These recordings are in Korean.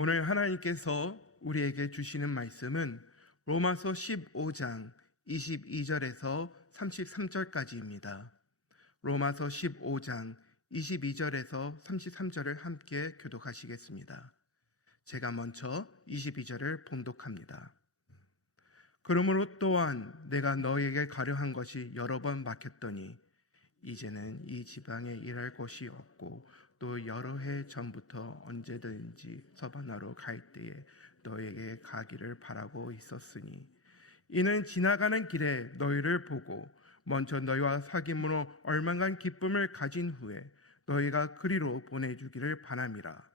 오늘 하나님께서 우리에게 주시는 말씀은 로마서 15장 22절에서 33절까지입니다. 로마서 15장 22절에서 33절을 함께 교독하시겠습니다. 제가 먼저 22절을 봉독합니다. 그러므로 또한 내가 너에게 가려한 것이 여러 번 막혔더니 이제는 이 지방에 일할 곳이 없고 또 여러 해 전부터 언제든지 서바나로 갈 때에 너에게 가기를 바라고 있었으니 이는 지나가는 길에 너희를 보고 먼저 너희와 사귐으로 얼마간 기쁨을 가진 후에 너희가 그리로 보내주기를 바람이라.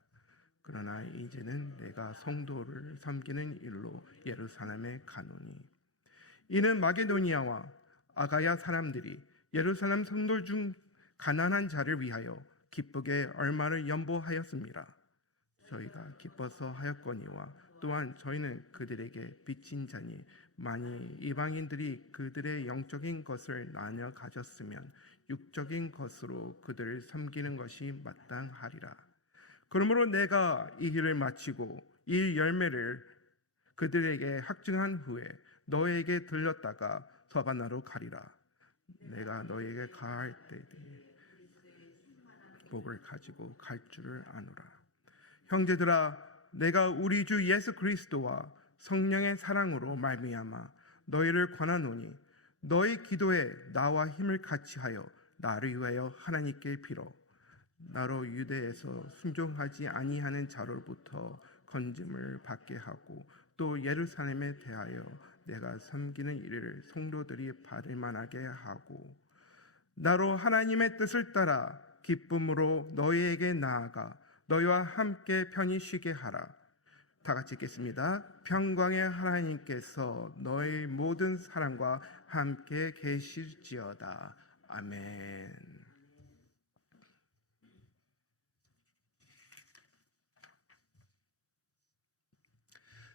그러나 이제는 내가 성도를 섬기는 일로 예루살렘에 가노니 이는 마게도니아와 아가야 사람들이 예루살렘 성도 중 가난한 자를 위하여 기쁘게 얼마를 연보하였습니다. 저희가 기뻐서 하였거니와 또한 저희는 그들에게 빚진 자니 만일 이방인들이 그들의 영적인 것을 나눠 가졌으면 육적인 것으로 그들을 섬기는 것이 마땅하리라. 그러므로 내가 이 일을 마치고 이 열매를 그들에게 확증한 후에 너에게 들렸다가 서바나로 가리라. 내가 너에게 가할 때에 복을 가지고 갈 줄을 아노라. 형제들아, 내가 우리 주 예수 그리스도와 성령의 사랑으로 말미암아 너희를 권하노니 너희 기도에 나와 힘을 같이하여 나를 위하여 하나님께 빌어 나로 유대에서 순종하지 아니하는 자로부터 건짐을 받게 하고 또 예루살렘에 대하여 내가 섬기는 일을 성도들이 받을 만하게 하고 나로 하나님의 뜻을 따라 기쁨으로 너희에게 나아가 너희와 함께 편히 쉬게 하라. 다 같이 읽겠습니다. 평강의 하나님께서 너희 모든 사람과 함께 계실지어다. 아멘.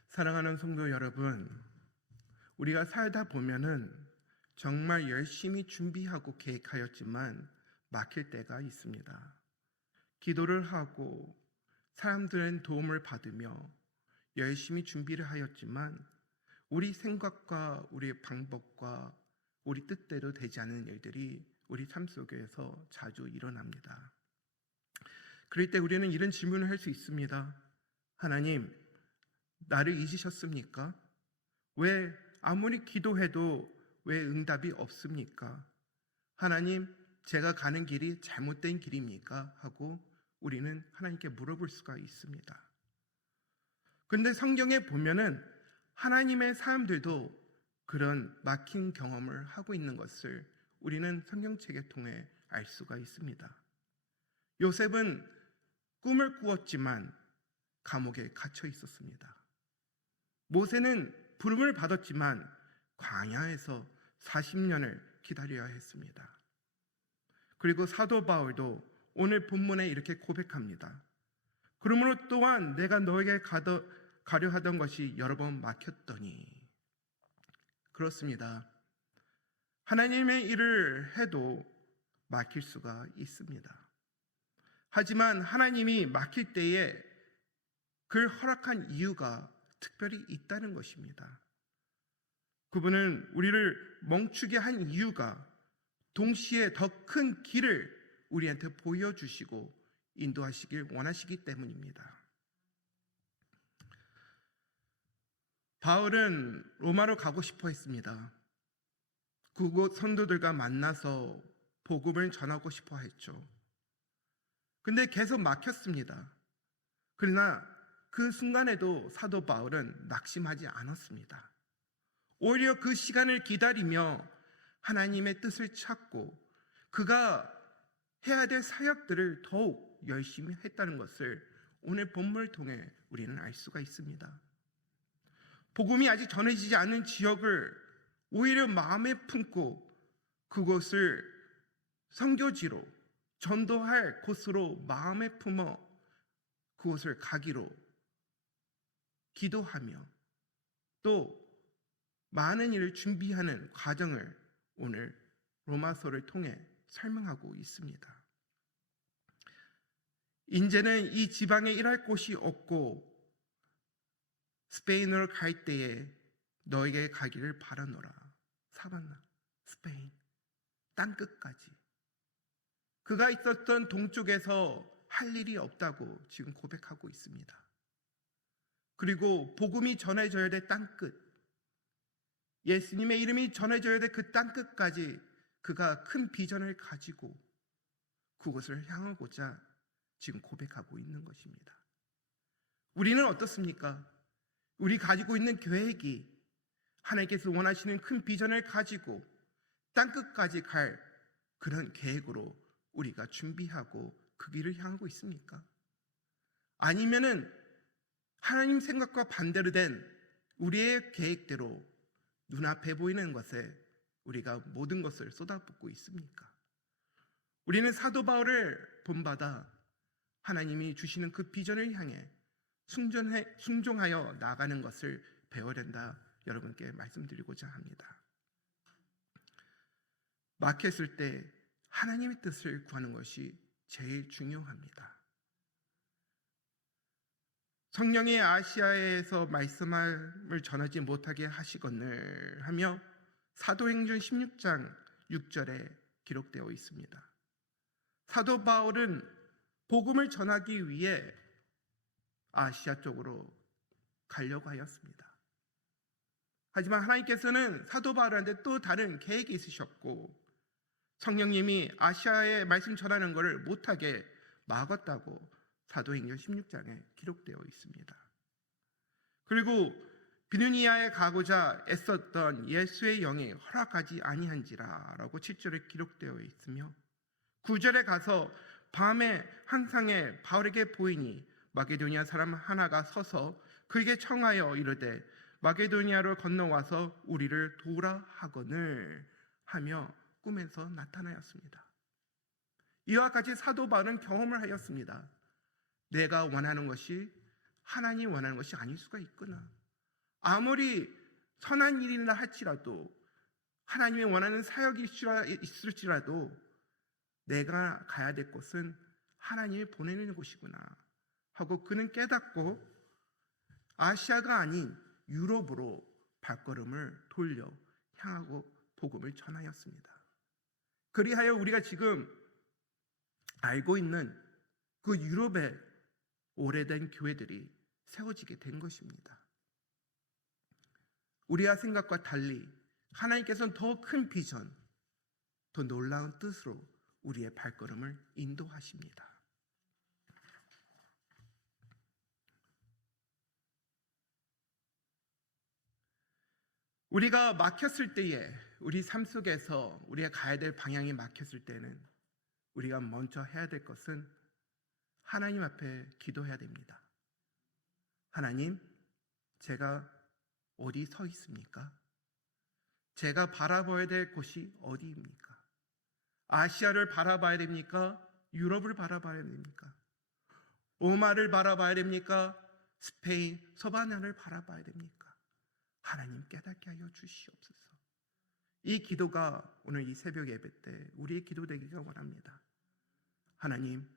사랑하는 성도 여러분, 우리가 살다 보면은 정말 열심히 준비하고 계획하였지만 막힐 때가 있습니다. 기도를 하고 사람들의 도움을 받으며 열심히 준비를 하였지만 우리 생각과 우리의 방법과 우리 뜻대로 되지 않는 일들이 우리 삶 속에서 자주 일어납니다. 그럴 때 우리는 이런 질문을 할 수 있습니다. 하나님, 나를 잊으셨습니까? 왜 아무리 기도해도 왜 응답이 없습니까? 하나님, 제가 가는 길이 잘못된 길입니까? 하고 우리는 하나님께 물어볼 수가 있습니다. 그런데 성경에 보면은 하나님의 사람들도 그런 막힌 경험을 하고 있는 것을 우리는 성경책을 통해 알 수가 있습니다. 요셉은 꿈을 꾸었지만 감옥에 갇혀 있었습니다. 모세는 부름을 받았지만 광야에서 40년을 기다려야 했습니다. 그리고 사도 바울도 오늘 본문에 이렇게 고백합니다. 그러므로 또한 내가 너에게 가려 하던 것이 여러 번 막혔더니. 그렇습니다. 하나님의 일을 해도 막힐 수가 있습니다. 하지만 하나님이 막힐 때에 그를 허락한 이유가 특별히 있다는 것입니다. 그분은 우리를 멈추게 한 이유가 동시에 더 큰 길을 우리한테 보여주시고 인도하시길 원하시기 때문입니다. 바울은 로마로 가고 싶어 했습니다. 그곳 선도들과 만나서 복음을 전하고 싶어 했죠. 근데 계속 막혔습니다. 그러나 그 순간에도 사도 바울은 낙심하지 않았습니다. 오히려 그 시간을 기다리며 하나님의 뜻을 찾고 그가 해야 될 사역들을 더욱 열심히 했다는 것을 오늘 본문을 통해 우리는 알 수가 있습니다. 복음이 아직 전해지지 않은 지역을 오히려 마음에 품고 그곳을 선교지로 전도할 곳으로 마음에 품어 그곳을 가기로 기도하며 또 많은 일을 준비하는 과정을 오늘 로마서를 통해 설명하고 있습니다. 이제는 이 지방에 일할 곳이 없고 스페인으로 갈 때에 너에게 가기를 바라노라. 사바나, 스페인, 땅끝까지. 그가 있었던 동쪽에서 할 일이 없다고 지금 고백하고 있습니다. 그리고 복음이 전해져야 될 땅끝, 예수님의 이름이 전해져야 될 그 땅끝까지 그가 큰 비전을 가지고 그곳을 향하고자 지금 고백하고 있는 것입니다. 우리는 어떻습니까? 우리 가지고 있는 계획이 하나님께서 원하시는 큰 비전을 가지고 땅끝까지 갈 그런 계획으로 우리가 준비하고 그 길을 향하고 있습니까? 아니면은 하나님 생각과 반대로 된 우리의 계획대로 눈앞에 보이는 것에 우리가 모든 것을 쏟아붓고 있습니까? 우리는 사도 바울을 본받아 하나님이 주시는 그 비전을 향해 순종하여 나가는 것을 배워야 된다, 여러분께 말씀드리고자 합니다. 막혔을 때 하나님의 뜻을 구하는 것이 제일 중요합니다. 성령이 아시아에서 말씀을 전하지 못하게 하시거늘 하며 사도행전 16장 6절에 기록되어 있습니다. 사도 바울은 복음을 전하기 위해 아시아 쪽으로 가려고 하였습니다. 하지만 하나님께서는 사도 바울한테 또 다른 계획이 있으셨고 성령님이 아시아에 말씀 전하는 것을 못하게 막았다고 사도행전 16장에 기록되어 있습니다. 그리고 비느니아에 가고자 애썼던 예수의 영이 허락하지 아니한지라 라고 7절에 기록되어 있으며 9절에 가서 밤에 환상에 바울에게 보이니 마게도니아 사람 하나가 서서 그에게 청하여 이르되 마게도니아로 건너와서 우리를 도우라 하거늘 하며 꿈에서 나타나였습니다. 이와 같이 사도 바울은 경험을 하였습니다. 내가 원하는 것이 하나님 원하는 것이 아닐 수가 있구나. 아무리 선한 일이라 할지라도 하나님이 원하는 사역이 있을지라도 내가 가야 될 곳은 하나님이 보내는 곳이구나 하고 그는 깨닫고 아시아가 아닌 유럽으로 발걸음을 돌려 향하고 복음을 전하였습니다. 그리하여 우리가 지금 알고 있는 그 유럽의 오래된 교회들이 세워지게 된 것입니다. 우리의 생각과 달리 하나님께서는 더 큰 비전, 더 놀라운 뜻으로 우리의 발걸음을 인도하십니다. 우리가 막혔을 때에 우리 삶 속에서 우리가 가야 될 방향이 막혔을 때는 우리가 먼저 해야 될 것은 하나님 앞에 기도해야 됩니다. 하나님, 제가 어디 서 있습니까? 제가 바라봐야 될 곳이 어디입니까? 아시아를 바라봐야 됩니까? 유럽을 바라봐야 됩니까? 오마를 바라봐야 됩니까? 스페인, 서바나를 바라봐야 됩니까? 하나님 깨닫게 하여 주시옵소서. 이 기도가 오늘 이 새벽 예배 때 우리의 기도 되기가 원합니다. 하나님,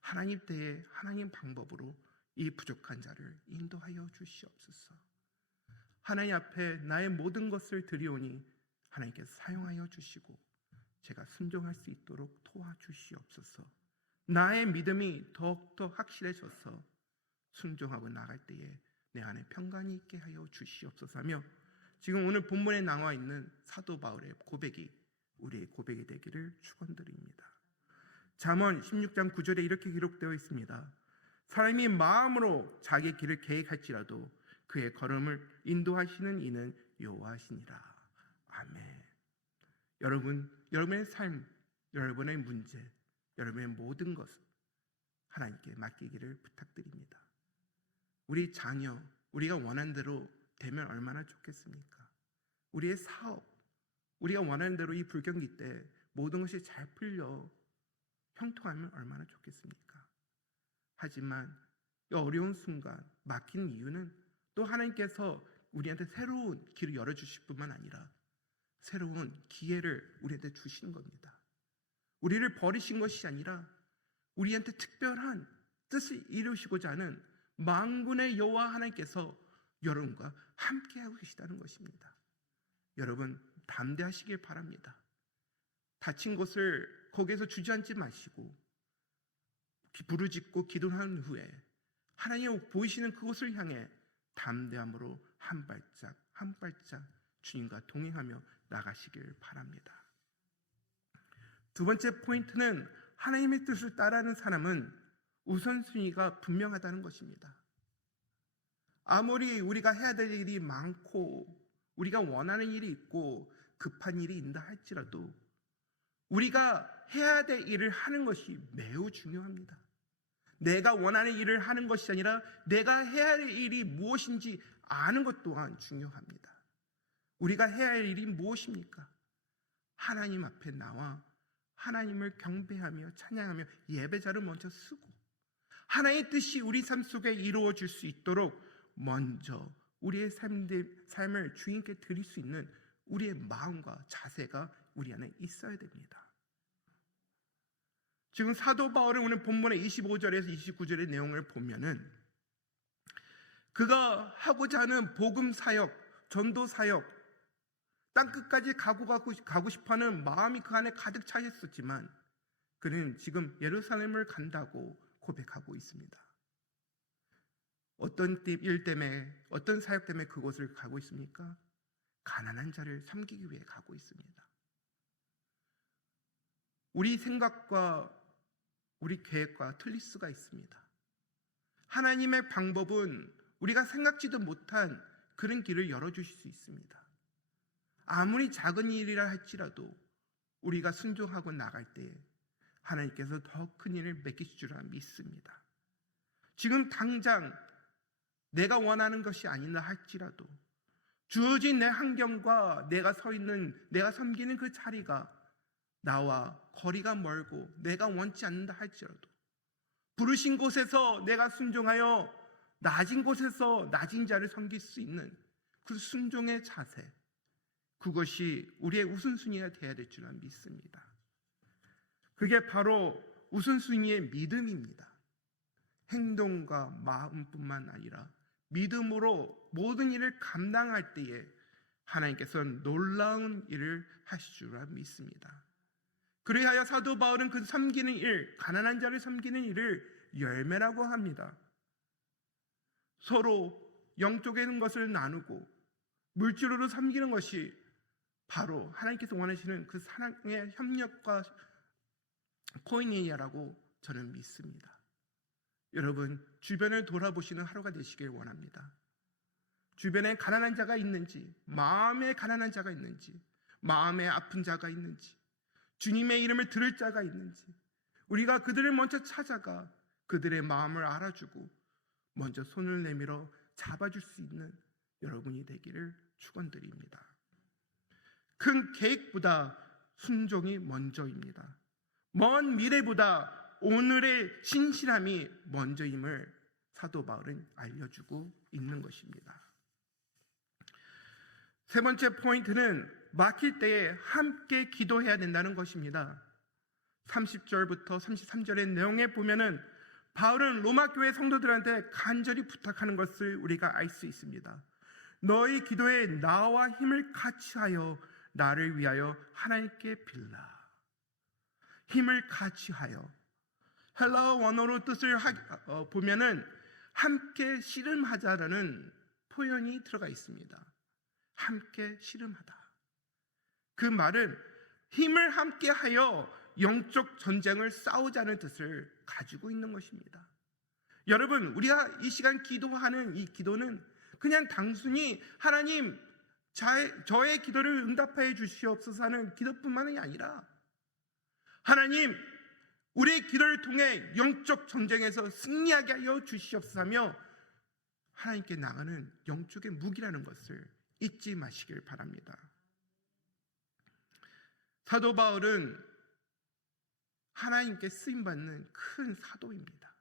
하나님 때에 하나님 방법으로 이 부족한 자를 인도하여 주시옵소서. 하나님 앞에 나의 모든 것을 드리오니 하나님께서 사용하여 주시고 제가 순종할 수 있도록 도와주시옵소서. 나의 믿음이 더욱더 확실해져서 순종하고 나갈 때에 내 안에 평강이 있게 하여 주시옵소서 하며 지금 오늘 본문에 나와 있는 사도 바울의 고백이 우리의 고백이 되기를 축원드립니다. 잠언 16장 9절에 이렇게 기록되어 있습니다. 사람이 마음으로 자기 길을 계획할지라도 그의 걸음을 인도하시는 이는 여호와시니라. 아멘. 여러분, 여러분의 삶, 여러분의 문제, 여러분의 모든 것을 하나님께 맡기기를 부탁드립니다. 우리 자녀, 우리가 원하는 대로 되면 얼마나 좋겠습니까? 우리의 사업, 우리가 원하는 대로 이 불경기 때 모든 것이 잘 풀려 형통하면 얼마나 좋겠습니까? 하지만 이 어려운 순간 막힌 이유는 또 하나님께서 우리한테 새로운 길을 열어주실 뿐만 아니라 새로운 기회를 우리한테 주신 겁니다. 우리를 버리신 것이 아니라 우리한테 특별한 뜻을 이루시고자 하는 만군의 여호와 하나님께서 여러분과 함께하고 계시다는 것입니다. 여러분 담대하시길 바랍니다. 다친 곳을 거기에서 주저앉지 마시고 부르짖고 기도한 후에 하나님 보이시는 그곳을 향해 담대함으로 한 발짝 한 발짝 주님과 동행하며 나가시길 바랍니다. 두 번째 포인트는 하나님의 뜻을 따르는 사람은 우선순위가 분명하다는 것입니다. 아무리 우리가 해야 될 일이 많고 우리가 원하는 일이 있고 급한 일이 있다 할지라도 우리가 해야 될 일을 하는 것이 매우 중요합니다. 내가 원하는 일을 하는 것이 아니라 내가 해야 할 일이 무엇인지 아는 것 또한 중요합니다. 우리가 해야 할 일이 무엇입니까? 하나님 앞에 나와 하나님을 경배하며 찬양하며 예배자를 먼저 쓰고 하나님의 뜻이 우리 삶 속에 이루어질 수 있도록 먼저 우리의 삶을 주님께 드릴 수 있는 우리의 마음과 자세가 우리 안에 있어야 됩니다. 지금 사도 바울은 오늘 본문의 25절에서 29절의 내용을 보면은 그가 하고자 하는 복음 사역, 전도 사역, 땅끝까지 가고 싶어하는 마음이 그 안에 가득 차 있었지만 그는 지금 예루살렘을 간다고 고백하고 있습니다. 어떤 일 때문에, 어떤 사역 때문에 그곳을 가고 있습니까? 가난한 자를 섬기기 위해 가고 있습니다. 우리 생각과 우리 계획과 틀릴 수가 있습니다. 하나님의 방법은 우리가 생각지도 못한 그런 길을 열어주실 수 있습니다. 아무리 작은 일이라 할지라도 우리가 순종하고 나갈 때에 하나님께서 더 큰 일을 맡기실 줄 믿습니다. 지금 당장 내가 원하는 것이 아니다 할지라도 주어진 내 환경과 내가 섬기는 그 자리가 나와 거리가 멀고 내가 원치 않는다 할지라도 부르신 곳에서 내가 순종하여 낮은 곳에서 낮은 자를 섬길 수 있는 그 순종의 자세, 그것이 우리의 우선순위가 되어야 될 줄 믿습니다. 그게 바로 우선순위의 믿음입니다. 행동과 마음뿐만 아니라 믿음으로 모든 일을 감당할 때에 하나님께서는 놀라운 일을 하실 줄 믿습니다. 그리하여 사도 바울은 그 섬기는 일, 가난한 자를 섬기는 일을 열매라고 합니다. 서로 영적인 것을 나누고 물질로도 섬기는 것이 바로 하나님께서 원하시는 그 사랑의 협력과 코이니아라고 저는 믿습니다. 여러분 주변을 돌아보시는 하루가 되시길 원합니다. 주변에 가난한 자가 있는지, 마음에 가난한 자가 있는지, 마음에 아픈 자가 있는지, 주님의 이름을 들을 자가 있는지 우리가 그들을 먼저 찾아가 그들의 마음을 알아주고 먼저 손을 내밀어 잡아줄 수 있는 여러분이 되기를 축원드립니다. 큰 계획보다 순종이 먼저입니다. 먼 미래보다 오늘의 신실함이 먼저임을 사도 바울은 알려주고 있는 것입니다. 세 번째 포인트는 막힐 때에 함께 기도해야 된다는 것입니다. 30절부터 33절의 내용에 보면은 바울은 로마 교회 성도들한테 간절히 부탁하는 것을 우리가 알 수 있습니다. 너희 기도에 나와 힘을 같이 하여 나를 위하여 하나님께 빌라. 힘을 같이 하여. 헬라어 원어로 뜻을 보면은 함께 씨름하자라는 표현이 들어가 있습니다. 함께 씨름하다. 그 말은 힘을 함께 하여 영적 전쟁을 싸우자는 뜻을 가지고 있는 것입니다. 여러분, 우리가 이 시간 기도하는 이 기도는 그냥 단순히 하나님 저의 기도를 응답해 주시옵소서 하는 기도뿐만이 아니라 하나님 우리의 기도를 통해 영적 전쟁에서 승리하게 하여 주시옵소서 하며 하나님께 나가는 영적의 무기라는 것을 잊지 마시길 바랍니다. 사도 바울은 하나님께 쓰임받는 큰 사도입니다.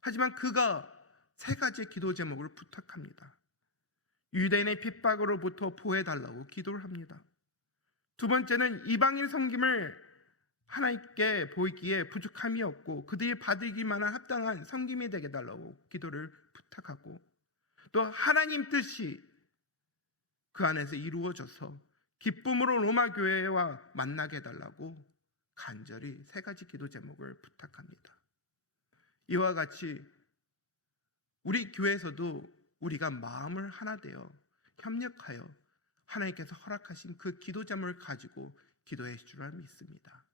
하지만 그가 세 가지의 기도 제목을 부탁합니다. 유대인의 핍박으로부터 보호해달라고 기도를 합니다. 두 번째는 이방인 섬김을 하나님께 보이기에 부족함이 없고 그들이 받으기만한 합당한 섬김이 되게 해달라고 기도를 부탁하고, 또 하나님 뜻이 그 안에서 이루어져서 기쁨으로 로마 교회와 만나게 해달라고 간절히 3가지 기도 제목을 부탁합니다. 이와 같이 우리 교회에서도 우리가 마음을 하나 되어 협력하여 하나님께서 허락하신 그 기도 제목을 가지고 기도해 주리라 믿습니다.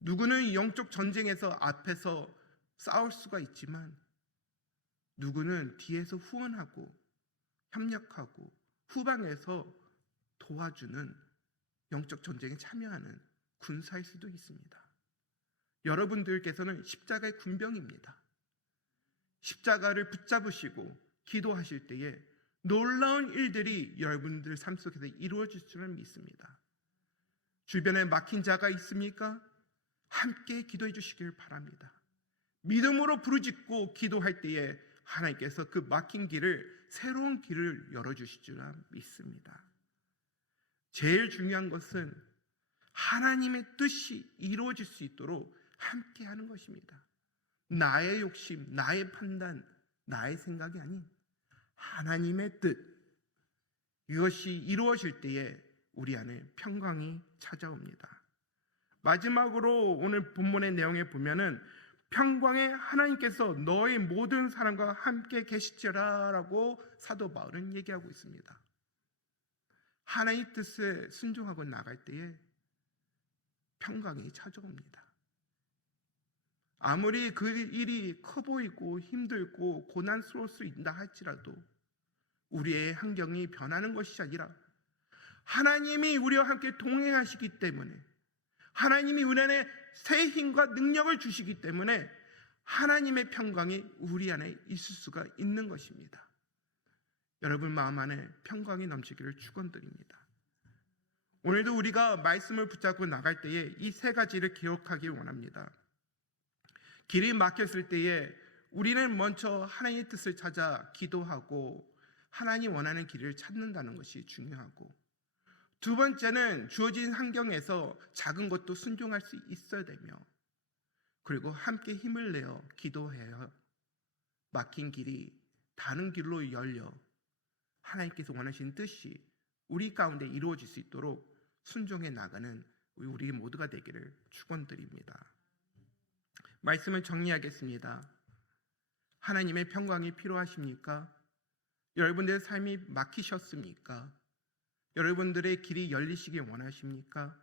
누구는 영적 전쟁에서 앞에서 싸울 수가 있지만 누구는 뒤에서 후원하고 협력하고 후방에서 도와주는 영적 전쟁에 참여하는 군사일 수도 있습니다. 여러분들께서는 십자가의 군병입니다. 십자가를 붙잡으시고 기도하실 때에 놀라운 일들이 여러분들 삶 속에서 이루어질 줄을 믿습니다. 주변에 막힌 자가 있습니까? 함께 기도해 주시길 바랍니다. 믿음으로 부르짖고 기도할 때에 하나님께서 그 막힌 길을, 새로운 길을 열어주실 줄 믿습니다. 제일 중요한 것은 하나님의 뜻이 이루어질 수 있도록 함께 하는 것입니다. 나의 욕심, 나의 판단, 나의 생각이 아닌 하나님의 뜻, 이것이 이루어질 때에 우리 안에 평강이 찾아옵니다. 마지막으로 오늘 본문의 내용에 보면은 평강의 하나님께서 너희 모든 사람과 함께 계시리라 라고 사도 바울은 얘기하고 있습니다. 하나님의 뜻에 순종하고 나갈 때에 평강이 찾아옵니다. 아무리 그 일이 커 보이고 힘들고 고난스러울 수 있다 할지라도 우리의 환경이 변하는 것이 아니라 하나님이 우리와 함께 동행하시기 때문에, 하나님이 우리 안에 새 힘과 능력을 주시기 때문에 하나님의 평강이 우리 안에 있을 수가 있는 것입니다. 여러분 마음 안에 평강이 넘치기를 축원드립니다. 오늘도 우리가 말씀을 붙잡고 나갈 때에 이 3가지를 기억하길 원합니다. 길이 막혔을 때에 우리는 먼저 하나님의 뜻을 찾아 기도하고 하나님 원하는 길을 찾는다는 것이 중요하고, 2번째는 주어진 환경에서 작은 것도 순종할 수 있어야 되며, 그리고 함께 힘을 내어 기도해요. 막힌 길이 다른 길로 열려 하나님께서 원하시는 뜻이 우리 가운데 이루어질 수 있도록 순종해 나가는 우리 모두가 되기를 축원드립니다. 말씀을 정리하겠습니다. 하나님의 평강이 필요하십니까? 여러분들의 삶이 막히셨습니까? 여러분들의 길이 열리시길 원하십니까?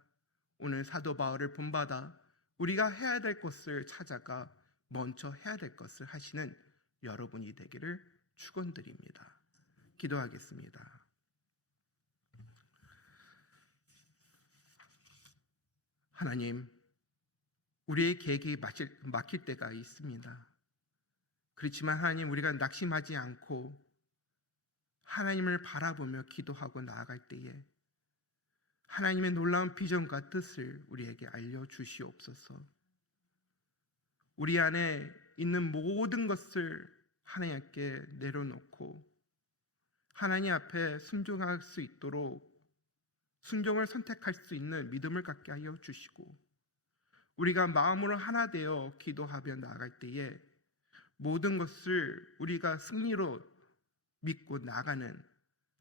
오늘 사도 바울을 본받아 우리가 해야 될 것을 찾아가 먼저 해야 될 것을 하시는 여러분이 되기를 축원드립니다. 기도하겠습니다. 하나님, 우리의 계획이 막힐 때가 있습니다. 그렇지만 하나님, 우리가 낙심하지 않고 하나님을 바라보며 기도하고 나아갈 때에 하나님의 놀라운 비전과 뜻을 우리에게 알려주시옵소서. 우리 안에 있는 모든 것을 하나님께 내려놓고 하나님 앞에 순종할 수 있도록 순종을 선택할 수 있는 믿음을 갖게 하여 주시고, 우리가 마음으로 하나 되어 기도하며 나아갈 때에 모든 것을 우리가 승리로 믿고 나가는,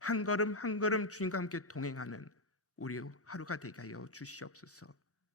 한 걸음 한 걸음 주님과 함께 동행하는 우리 하루가 되게 하여 주시옵소서.